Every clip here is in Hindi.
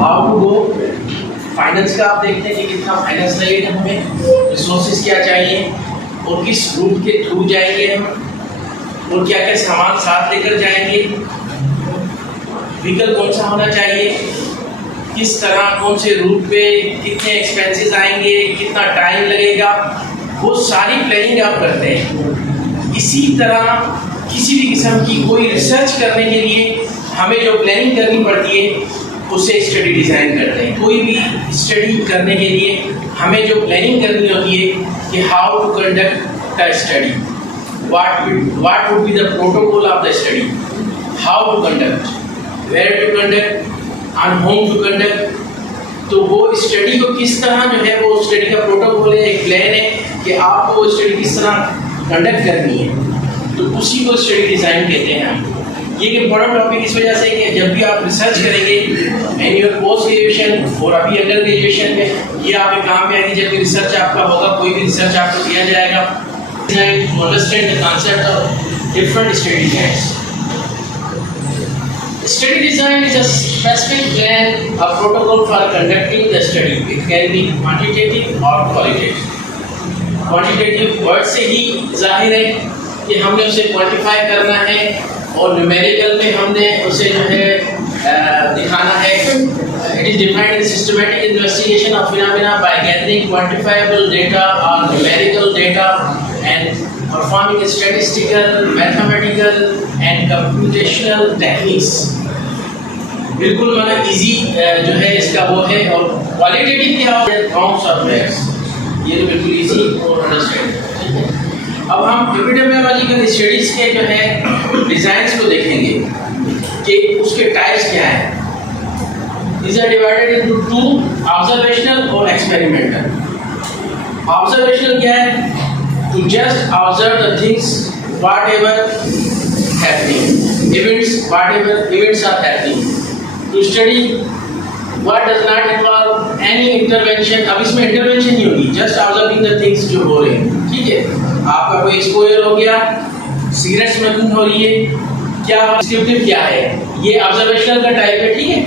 हाउ टू गो फाइनेंस का आप देखते हैं कि कितना फाइनेंस लगेगा, हमें रिसोर्सेज क्या चाहिए और किस रूट के थ्रू जाएंगे हम, और क्या क्या सामान साथ लेकर जाएंगे, व्हीकल कौन सा होना चाहिए, किस तरह कौन से रूट पे कितने एक्सपेंसेस आएंगे, कितना टाइम लगेगा, वो सारी प्लानिंग आप करते हैं। इसी तरह किसी भी किस्म की कोई रिसर्च करने के लिए हमें जो प्लानिंग करनी पड़ती है उसे स्टडी डिज़ाइन करते हैं। कोई भी स्टडी करने के लिए हमें जो प्लानिंग करनी होती है कि how to conduct the study, what would be the protocol of the study, how to conduct, where to conduct, on whom to conduct. तो वो स्टडी को किस तरह जो है वो स्टडी का प्रोटोकॉल है, एक प्लान है कि आपको वो स्टडी किस तरह कंडक्ट करनी है, तो उसी को स्टडी डिज़ाइन कहते हैं हम। ये एक इम्पोर्टेंट टॉपिक इस वजह से कि जब भी आप रिसर्च करेंगे इन योर पोस्ट ग्रेजुएशन और अभी अंडर ग्रेजुएशन में, ये आपके काम में आएगी। जब भी रिसर्च आपका होगा, कोई भी रिसर्च आपको दिया जाएगा, to understand the concept of different study designs. Study design is a specific plan, a protocol for conducting the study. It can be quantitative or qualitative. Quantitative word से ही जाहिर है कि हमने उसे क्वांटिफाई करना है, और न्यूमेरिकल में हमने उसे जो है दिखाना है। It is defined as systematic investigation of phenomena by gathering quantifiable data or numerical data and performing statistical, mathematical and computational techniques. बिल्कुल माना इजी जो है इसका वो है। और क्वालिटेटिव क्या है, काउंट्स ऑफ फैक्ट्स, ये तो बिल्कुल इजी और अंडरस्टैंड। अब हम एपिडेमियोलॉजिकल स्टडीज के जो है डिजाइन्स को देखेंगे कि उसके टाइप्स क्या हैं। These are divided into two, observational और experimental। Observational क्या है? To just observe the things whatever happening, whatever events are happening। To study what does not involve any intervention। अब इसमें इंटरवेंशन नहीं होगी, जस्ट ऑब्जर्विंग द थिंग्स जो हो रहे हैं। ठीक है, आपका कोई एक्सपोजर हो गया, सिगरेट स्मोकिंग हो रही है, क्या डिस्क्रिप्टिव क्या है, ये ऑब्जर्वेशनल का टाइप है। ठीक है,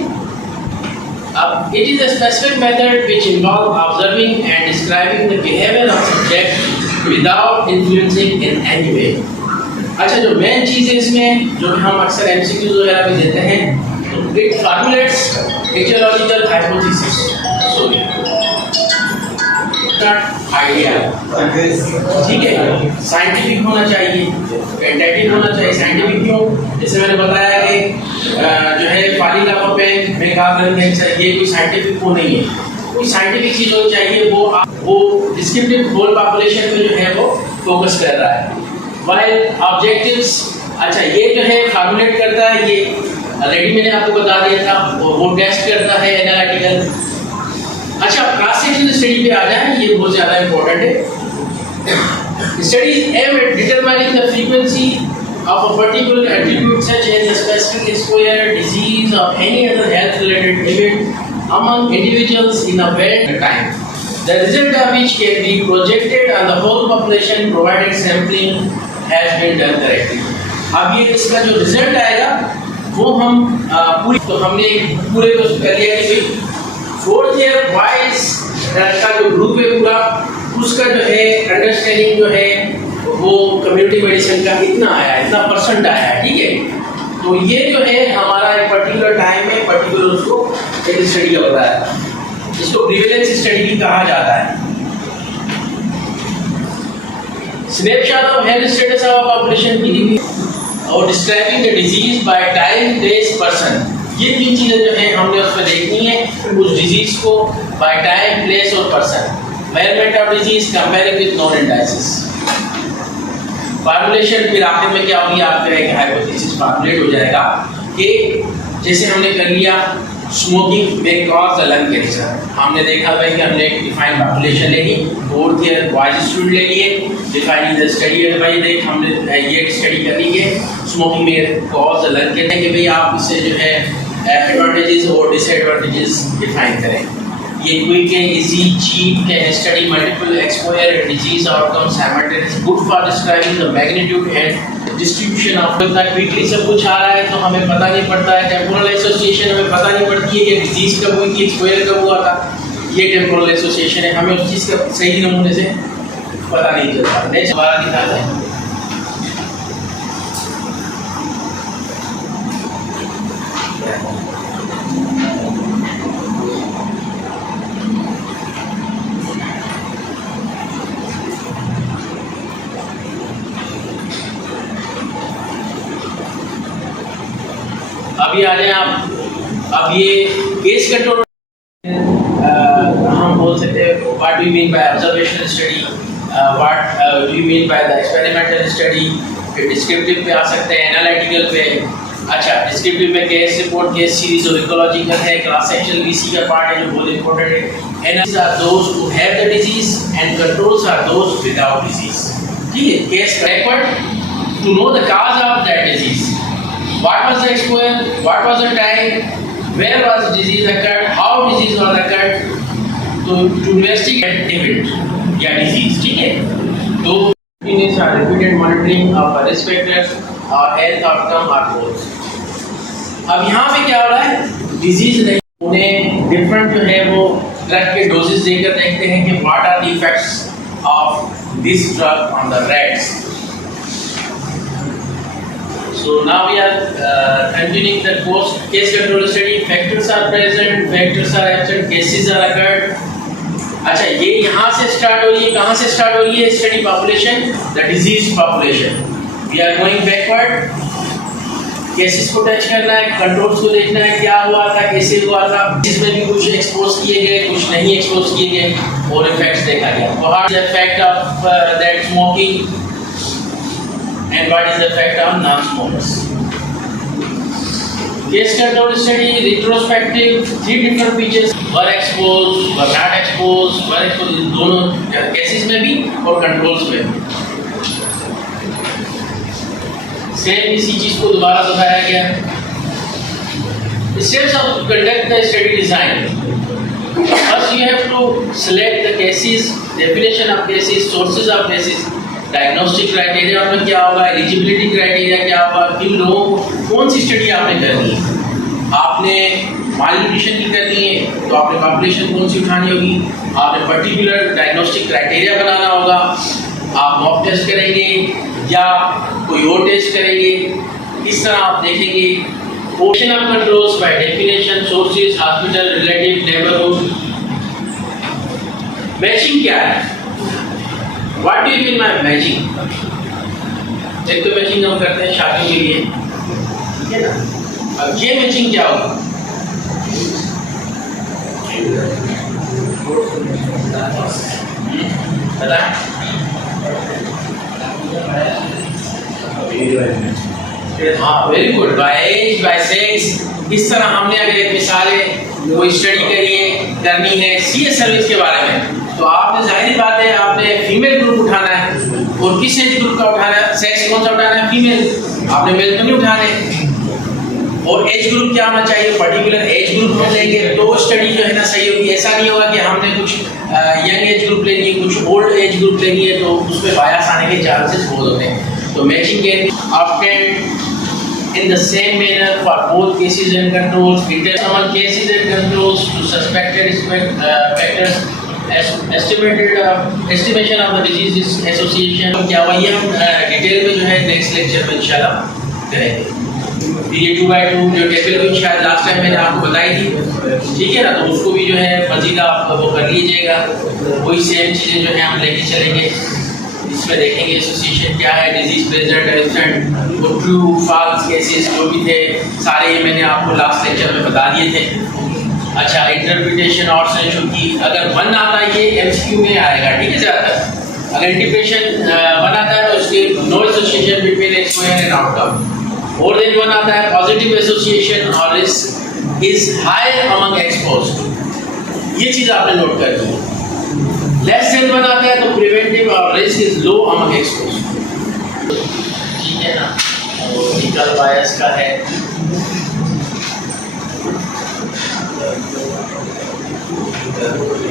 अब it is a specific method which involve observing and describing the behaviour of subject without influencing in any way. अच्छा, जो मेन चीज़ है इसमें, जो हम अक्सर एमसीक्यूज वगैरह भी देते हैं, it formulates etiological hypothesis। So not idea। ठीक है, साइंटिफिक होना चाहिए, टेंटेटिव होना चाहिए। साइंटिफिक क्यों? जैसे मैंने बताया कि जो है फाली लाभों पे मैं कहा करना चाहिए, कोई साइंटिफिक वो नहीं है। कोई साइंटिफिक चीज़ होनी चाहिए, वो डिस्क्रिप्टिव होल पॉपुलेशन पे जो है वो फोकस कर रहा है। वाइल ऑब्जेक्टिव्स, अच्छा ये जो है फॉर्मुलेट करता है, ये ऑलरेडी मैंने आपको बता दिया था, वो टेस्ट करता है एनालिटिकल। अच्छा, क्रॉस सेक्शनल स्टडी पे आ जाए, ये बहुत ज़्यादा इंपॉर्टेंट है। Studies aim at determining the frequency of a particular attribute such as a specific exposure, disease और any other health related event among individuals in a varied time, the result of which can be projected on the whole population provided sampling has been done correctly। अब ये इसका जो रिजल्ट आएगा वो हम पूरी, तो हमने पूरे को कर लिया कि भाई फोर्थ ईयर वाइज का जो ग्रुप है पूरा, उसका जो है अंडरस्टैंडिंग जो है वो कम्युनिटी मेडिसिन का इतना आया, इतना परसेंट आया है। ठीक है, तो ये जो है हमारा एक पर्टिकुलर टाइम में पर्टिकुलर उसको एक स्टडी का बताया, इसको प्रिवेलेंस स्टडी भी कहा जाता है। Snapshot of health status of population PDP और describing the disease by time, place, person. ये तीन चीज़ें जो हैं हमने उसमें देखनी है, उस डिजीज को बाय टाइम, प्लेस और person. Measurement of disease comparing with non indices. Formulation फिर आखिर में क्या होगी, आपका एक हाइपोथेसिस फॉर्मुलेट हो जाएगा कि जैसे हमने कर लिया स्मोकिंग में कॉज द लंग कैंसर, हमने देखा था कि हमने एक डिफाइंड पॉपुलेशन ले ली, फोर्थ ईयर बॉयज स्टूडेंट ले लिए, डिफाइनिंग द स्टडी एडवाइस देख हमने ये स्टडी कर ली है स्मोकिंग में कॉज द लंग कैंसर, कि भाई आप इससे जो है एडवांटेजेस और डिसएडवांटेजेस डिफाइन करें। ये क्विक है, easy, cheap can study multiple exposure disease outcomes simultaneous, good for describing the magnitude and distribution of इतना क्विकली सब कुछ आ रहा है तो हमें पता नहीं पड़ता है। टेम्पोरल एसोसिएशन हमें पता नहीं पड़ती है कि डिजीज कब हुई थी, एक्सपोजर कब हुआ था। ये टेम्पोरल एसोसिएशन है, हमें उस चीज़ का सही नमूने से पता नहीं चलता। नेक्स्ट बार दिखाते हैं। अभी आ जाए आप। अब ये केस कंट्रोल हम बोल सकते हैं what do you mean by observational study, what do you mean by the experimental study. फिर डिस्क्रिप्टिव पे आ सकते हैं, एनालिटिकल पे। अच्छा, डिस्क्रिप्टिव में केस रिपोर्ट, केस सीरीज और इकोलॉजिकल है। क्रॉस सेक्शनल बीसी का पार्ट है जो बहुत इंपॉर्टेंट है। Analysis are those who have the disease and controls are those without disease. ठीक है, case record to know the cause of that disease. What was the exposure? What was the time? Where was the disease occurred? How disease was occurred? तो to investigate event या disease, ठीक है? तो continuous or repeated monitoring of risk factors or health outcome or goals. अब यहाँ पे क्या हो रहा है? Disease नहीं, उन्हें different जो है वो drug के doses देकर देखते हैं कि what are the effects of this drug on the rats. So now we are continuing the course. Case control study. Factors are present, factors are absent, cases are occurred. अच्छा, ये यहाँ से स्टार्ट हो रही है, कहाँ से स्टार्ट हो रही है study? Population, the disease population. We are going backward. Cases को टच करना है, कंट्रोल्स को देखना है, क्या हुआ था, कैसे हुआ था। इसमें भी कुछ एक्सपोज किए गए, कुछ नहीं एक्सपोज किए गए और इफेक्ट्स देखा गया। What is the effect of that smoking and what is the effect on non-smokers. Case control study, retrospective, 3 different features were exposed, were not exposed, were exposed दोनों केसेस में भी और कंट्रोल्स में भी। सेम इसी चीज को दोबारा दोहराया गया। Steps of conduct the study design. First you have to select the cases, definition of cases, sources of cases, diagnostic criteria में क्या होगा, एलिजिबिलिटी क्राइटेरिया क्या होगा, किन लोगों को कौन सी स्टडी आपने करनी है। आपने मालन्यूट्रिशन की करनी है तो आपने पॉपुलेशन कौन सी उठानी होगी, आपने पर्टिकुलर डायग्नोस्टिक क्राइटेरिया बनाना होगा। आप मॉक टेस्ट करेंगे या कोई और टेस्ट करेंगे, इस तरह आप देखेंगे। Portion of controls by definition, sources, hospital, relative, neighbourhood. Matching क्या है? What do you mean by matching? एक तो मैचिंग हम करते हैं शादी के लिए, ठीक है ना। अब ये मैचिंग क्या होगा? पता है? हाँ, very good. By age, by sex, इस तरह हमने अगर मिसालें कोई स्टडी करनी है सीएस सर्विस के बारे में, तो आपने जाहिर बात है आपने फीमेल ग्रुप उठाना है। और किस एज ग्रुप का उठाना है? सेक्स कौन सा उठाना है? फीमेल। आपने मेल तो नहीं उठाने। और एज ग्रुप क्या होना चाहिए? पर्टिकुलर एज ग्रुप हम लेंगे तो स्टडी जो है ना सही होगी। ऐसा नहीं होगा कि हमने कुछ यंग एज ग्रुप लेनी है, कुछ ओल्ड एज ग्रुप लेनी है, तो उसमें बायस आने के चांसेस बहुत होते हैं। तो matching can be obtained in the same manner for both cases and controls. Intersummon cases and controls to suspected factors. Estimation of the disease association क्या हुआ, ये हम डिटेल में जो है नेक्स्ट लेक्चर में इंशाल्लाह करेंगे। ये 2x2 जो टेबल भी शायद लास्ट टाइम मैंने आपको बताई थी, ठीक है ना, तो उसको भी जो है मजीद आप वो कर लीजिएगा। वही सेम चीज़ें जो है हम लेके चलेंगे। इसमें देखेंगे एसोसिएशन क्या है, डिजीज प्रेजेंट एब्सेंट, वो ट्रू फॉल्स केसेस जो भी थे सारे ये मैंने आपको लास्ट लेक्चर में बता दिए थे। अच्छा, इंटरप्रिटेशन और सेंशन की अगर 1 आता है ये एमसीक्यू में आएगा, ठीक है। ज़्यादातर अगर इंटरप्रिटेशन 1 आता है तो उसके no association between exposure and outcome. और देन 1 आता है पॉजिटिव एसोसिएशन और risk is high among exposed, ये चीज़ आपने नोट कर दी। लेस देन 1 आता है तो प्रिवेंटिव और risk is low among exposed, ठीक है ना। और बायस का है।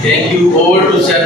Thank you all to sir.